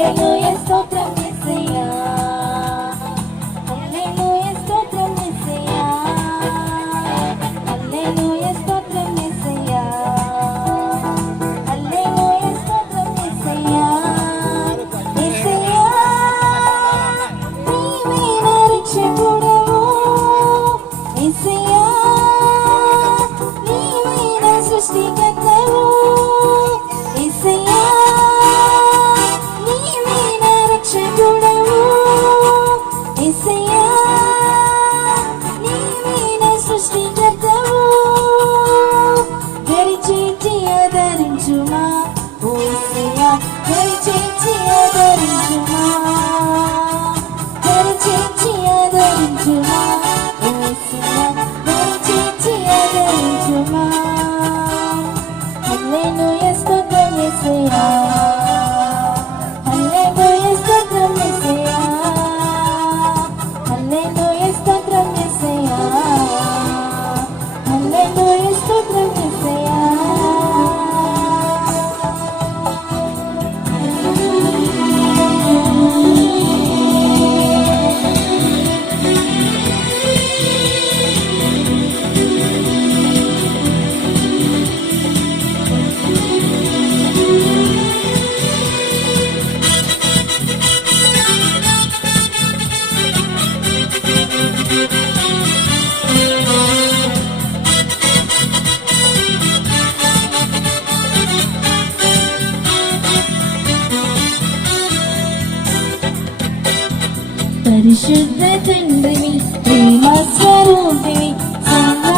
హల్లెలూయా స్తోత్రం యేసయ్యా, హల్లెలూయా స్తోత్రం యేసయ్యా, హల్లెలూయా స్తోత్రం యేసయ్యా, హల్లెలూయా స్తోత్రం యేసయ్యా. యేసయ్యా నీవే నా రక్షకుడవు, యేసయ్యా నీవే నా సృష్టికర్తవు, యేసయ్యా నీవే నా రక్షకుడవు, యేసయ్యా నీవే నా సృష్టికర్తవు. దరిచేర్చి ఆదరించుమా ఓ యేసయ్యా, దరిచేర్చి ఆదరించుమా, దరిచేర్చి ఆదరించుమా ఓ యేసయ్యా, దరిచేర్చి ఆదరించుమా. హల్లెలూయా స్తోత్రం యేసయ్యా, హల్లెలూయా స్తోత్రం యేసయ్యా, హల్లెలూయా స్తోత్రం యేసయ్యా, హల్లెలూయా స్తోత్రం యేసయ్యా. పరిశుద్ధ తండ్రివి, ప్రేమ స్వరూపివి, సంగా